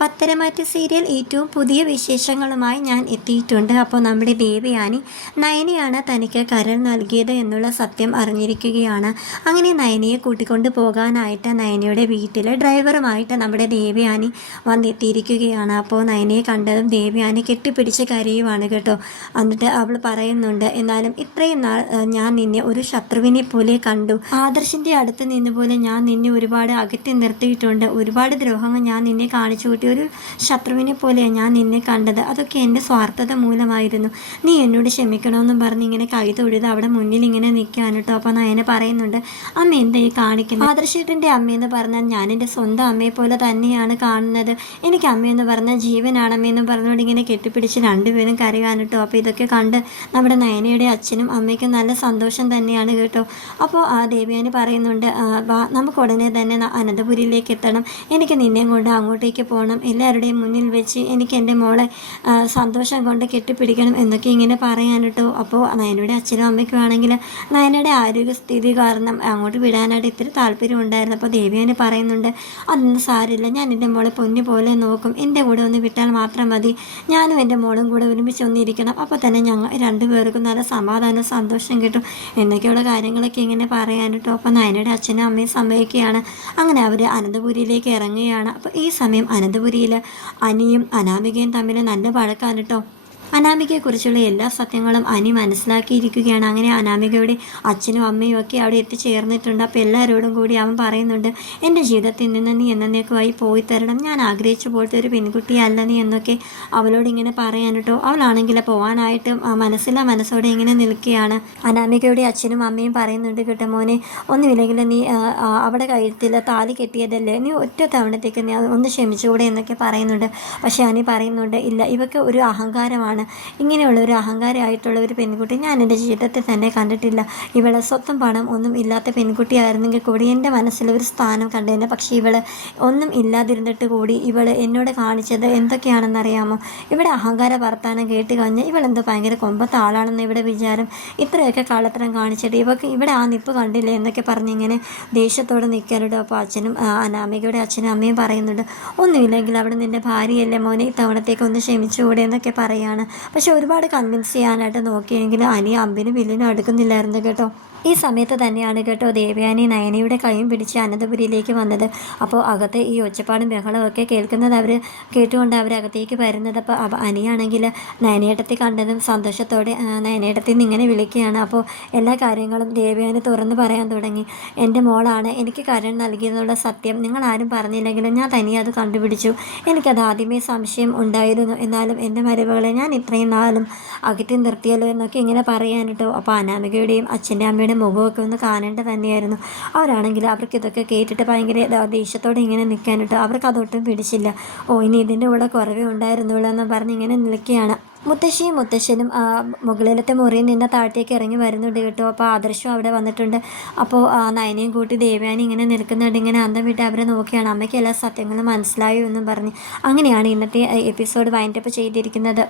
Patharamattu serial ഏറ്റവും പുതിയ വിശേഷങ്ങളുമായി ഞാൻ എത്തിയിട്ടുണ്ട്. അപ്പോൾ നമ്മുടെ ദേവയാനി നയനയാണ് തനിക്ക് കരൾ നൽകിയത് എന്നുള്ള സത്യം അറിഞ്ഞിരിക്കുകയാണ്. അങ്ങനെ നയനയെ കൂട്ടിക്കൊണ്ട് പോകാനായിട്ട് നയനയുടെ വീട്ടിൽ ഡ്രൈവറുമായിട്ട് നമ്മുടെ ദേവയാനി വന്നെത്തിയിരിക്കുകയാണ്. അപ്പോൾ നയനയെ കണ്ടതും ദേവയാനി കെട്ടിപ്പിടിച്ച് കരയുവാണ് കേട്ടോ. എന്നിട്ട് അവൾ പറയുന്നുണ്ട്, എന്നാലും ഇത്രയും നാൾ ഞാൻ നിന്നെ ഒരു ശത്രുവിനെ പോലെ കണ്ടു. ആദർശിൻ്റെ അടുത്ത് നിന്ന് പോലെ ഞാൻ നിന്നെ ഒരുപാട് അകറ്റി നിർത്തിയിട്ടുണ്ട്. ഒരുപാട് ദ്രോഹങ്ങൾ ഞാൻ നിന്നെ കാണിച്ചു കൂട്ടി. ഒരു ശത്രുവിനെ പോലെയാണ് ഞാൻ നിന്നെ കണ്ടത്. അതൊക്കെ എൻ്റെ സ്വാർത്ഥത മൂലമായിരുന്നു. നീ എന്നോട് ക്ഷമിക്കണമെന്നും പറഞ്ഞ് ഇങ്ങനെ കൈ തൊഴുത് അവിടെ മുന്നിൽ ഇങ്ങനെ നിൽക്കാൻ കേട്ടോ. അപ്പോൾ നയന പറയുന്നുണ്ട്, അമ്മ എന്താ ഈ കാണിക്കുന്നത്? ആദർശേട്ടൻ്റെ അമ്മയെന്ന് പറഞ്ഞാൽ ഞാൻ എൻ്റെ സ്വന്തം അമ്മയെ പോലെ തന്നെയാണ് കാണുന്നത്. എനിക്ക് അമ്മയെന്ന് പറഞ്ഞാൽ ജീവനാണ് അമ്മയെന്ന് പറഞ്ഞുകൊണ്ട് ഇങ്ങനെ കെട്ടിപ്പിടിച്ച് രണ്ടുപേരും കരയാൻ കേട്ടോ. അപ്പോൾ ഇതൊക്കെ കണ്ട് നമ്മുടെ നയനയുടെ അച്ഛനും അമ്മയ്ക്കും നല്ല സന്തോഷം തന്നെയാണ് കേട്ടോ. അപ്പോൾ ആ ദേവയാനി പറയുന്നുണ്ട്, നമുക്ക് ഉടനെ തന്നെ അനന്തപുരിയിലേക്ക് എത്തണം. എനിക്ക് നിന്നെയും കൊണ്ട് അങ്ങോട്ടേക്ക് പോകണം. എല്ലാവരുടെയും മുന്നിൽ വെച്ച് എനിക്ക് എൻ്റെ മോളെ സന്തോഷം കൊണ്ട് കെട്ടിപ്പിടിക്കണം എന്നൊക്കെ ഇങ്ങനെ പറയാൻ കേട്ടോ. അപ്പോൾ നയനയുടെ അച്ഛനും അമ്മയ്ക്കും ആണെങ്കിൽ നയനയുടെ ആരോഗ്യസ്ഥിതി കാരണം അങ്ങോട്ട് വിടാനായിട്ട് ഇത്തിരി താല്പര്യം ഉണ്ടായിരുന്നു. അപ്പോൾ ദേവയാനി പറയുന്നുണ്ട്, അതൊന്നും സാരില്ല, ഞാൻ എൻ്റെ മോളെ പൊന്നു പോലെ നോക്കും. എൻ്റെ കൂടെ ഒന്ന് വിട്ടാൽ മാത്രം മതി. ഞാനും എൻ്റെ മോളും കൂടെ ഒരുമിച്ച് ഒന്നിരിക്കണം. അപ്പോൾ തന്നെ ഞങ്ങൾ രണ്ടുപേർക്കും നല്ല സമാധാനം സന്തോഷം കിട്ടും എന്നൊക്കെയുള്ള കാര്യങ്ങളൊക്കെ ഇങ്ങനെ പറയാൻ കേട്ടോ. അപ്പോൾ നയനയുടെ അച്ഛനും അമ്മയും സമ്മതിക്കുകയാണ്. അങ്ങനെ അവർ അനന്തപുരിയിലേക്ക് ഇറങ്ങുകയാണ്. അപ്പോൾ ഈ സമയം അനന്തപുരിയിൽ അനിയും അനാമികയും തമ്മിൽ നല്ല വഴക്കാണ് കേട്ടോ. അനാമികയെക്കുറിച്ചുള്ള എല്ലാ സത്യങ്ങളും അനി മനസ്സിലാക്കിയിരിക്കുകയാണ്. അങ്ങനെ അനാമികയുടെ അച്ഛനും അമ്മയും ഒക്കെ അവിടെ എത്തിച്ചേർന്നിട്ടുണ്ട്. അപ്പോൾ എല്ലാവരോടും കൂടി അവൻ പറയുന്നുണ്ട്, എൻ്റെ ജീവിതത്തിൽ നിന്ന് നീ എന്നേക്കുമായി പോയി തരണം. ഞാൻ ആഗ്രഹിച്ച പോലത്തെ ഒരു പെൺകുട്ടിയല്ല നീ എന്നൊക്കെ അവളോട് ഇങ്ങനെ പറയാൻ കേട്ടോ. അവളാണെങ്കിൽ പോകാനായിട്ട് മനസ്സോടെ ഇങ്ങനെ നിൽക്കുകയാണ്. അനാമികയുടെ അച്ഛനും അമ്മയും പറയുന്നുണ്ട്, കേട്ടോ മോനെ, ഒന്നുമില്ലെങ്കിൽ നീ അവിടെ കഴുത്തിൽ താലി കെട്ടിയതല്ലേ, നീ ഒറ്റ തവണത്തേക്ക് നീ ഒന്ന് ക്ഷമിച്ചുകൂടെ എന്നൊക്കെ പറയുന്നുണ്ട്. പക്ഷേ അനി പറയുന്നുണ്ട്, ഇല്ല, ഇവർക്ക് ഒരു അഹങ്കാരമാണ്. ഇങ്ങനെയുള്ള ഒരു അഹങ്കാരമായിട്ടുള്ള ഒരു പെൺകുട്ടി ഞാൻ എൻ്റെ ജീവിതത്തിൽ തന്നെ കണ്ടിട്ടില്ല. ഇവളെ സ്വത്തും പണം ഒന്നും ഇല്ലാത്ത പെൺകുട്ടിയായിരുന്നെങ്കിൽ കൂടി എൻ്റെ മനസ്സിൽ ഒരു സ്ഥാനം കണ്ടേനെ. പക്ഷേ ഇവള് ഒന്നും ഇല്ലാതിരുന്നിട്ട് കൂടി ഇവൾ എന്നോട് കാണിച്ചത് എന്തൊക്കെയാണെന്നറിയാമോ? ഇവിടെ അഹങ്കാര വർത്താനം കേട്ട് കഴിഞ്ഞ് ഇവളെന്തോ ഭയങ്കര കൊമ്പത്തെ ആളാണെന്ന് ഇവിടെ വിചാരം. ഇത്രയൊക്കെ കള്ളത്തരം കാണിച്ചിട്ട് ഇവൾക്ക് ഇവിടെ ആ നിപ്പ് കണ്ടില്ലേ എന്നൊക്കെ പറഞ്ഞിങ്ങനെ ദേഷ്യത്തോടെ നിൽക്കാറുണ്ട്. അപ്പോൾ അനാമികയുടെ അച്ഛനും അമ്മയും പറയുന്നുണ്ട്, ഒന്നുമില്ലെങ്കിൽ അവിടെ നിൻ്റെ ഭാര്യയല്ലേ മോനെ, ഇത്തവണത്തേക്ക് ഒന്ന് ക്ഷമിച്ചുകൂടെ എന്നൊക്കെ പറയാണ്. പക്ഷെ ഒരുപാട് കൺവിൻസ് ചെയ്യാനായിട്ട് നോക്കിയെങ്കിൽ അനി അമ്പിനും വില്ലിനും അടുക്കുന്നില്ലായിരുന്നു കേട്ടോ. ഈ സമയത്ത് തന്നെയാണ് കേട്ടോ ദേവയാനി നയനയുടെ കൈയും പിടിച്ച് അനന്തപുരിയിലേക്ക് വന്നത്. അപ്പോൾ അകത്തെ ഈ ഒച്ചപ്പാടും ബഹളമൊക്കെ കേട്ടുകൊണ്ട് അവരകത്തേക്ക് വരുന്നത്. അപ്പോൾ അനിയാണെങ്കിൽ നയനേട്ടത്തെ കണ്ടതും സന്തോഷത്തോടെ നയനേട്ടത്തിൽ നിന്ന് ഇങ്ങനെ വിളിക്കുകയാണ്. അപ്പോൾ എല്ലാ കാര്യങ്ങളും ദേവയാനി തുറന്ന് പറയാൻ തുടങ്ങി. എൻ്റെ മോളാണ് എനിക്ക് കരൺ നൽകിയതെന്നുള്ള സത്യം നിങ്ങളാരും പറഞ്ഞില്ലെങ്കിലും ഞാൻ തനിയെ അത് കണ്ടുപിടിച്ചു. എനിക്കത് ആദ്യമേ സംശയം ഉണ്ടായിരുന്നു. എന്നാലും എൻ്റെ മരുമകളെ ഞാൻ ഇത്രയും നാളും അകറ്റി നിർത്തിയല്ലോ എന്നൊക്കെ ഇങ്ങനെ പറയാൻ കേട്ടോ. അപ്പോൾ അനാമികയുടെയും അച്ഛൻ്റെ അമ്മയുടെ മുഖമൊക്കെ ഒന്ന് കാണേണ്ടത് തന്നെയായിരുന്നു. അവരാണെങ്കിൽ അവർക്ക് ഇതൊക്കെ കേട്ടിട്ട് ഭയങ്കര ദേഷ്യത്തോടെ ഇങ്ങനെ നിൽക്കാനിട്ട് അവർക്ക് അതൊട്ടും പിടിച്ചില്ല. ഇനി ഇതിൻ്റെ കൂടെ കുറവേ ഉണ്ടായിരുന്നുള്ളൂ എന്ന് പറഞ്ഞ് ഇങ്ങനെ നിൽക്കുകയാണ്. മുത്തശ്ശിയും മുത്തശ്ശനും മുകളിലത്തെ മുറിയിൽ നിന്ന് താഴത്തേക്ക് ഇറങ്ങി വരുന്നുണ്ട് കേട്ടോ. അപ്പോൾ ആദർശം അവിടെ വന്നിട്ടുണ്ട്. അപ്പോൾ നയനയും കൂട്ടി ദേവയാനി ഇങ്ങനെ നിൽക്കുന്നുണ്ട്. ഇങ്ങനെ അന്തം വിട്ട് അവരെ നോക്കിയാണ്. അമ്മയ്ക്ക് എല്ലാ സത്യങ്ങളും മനസ്സിലായോ എന്നും പറഞ്ഞ്. അങ്ങനെയാണ് ഇന്നത്തെ എപ്പിസോഡ് വൈൻഡപ്പ് ചെയ്തിരിക്കുന്നത്.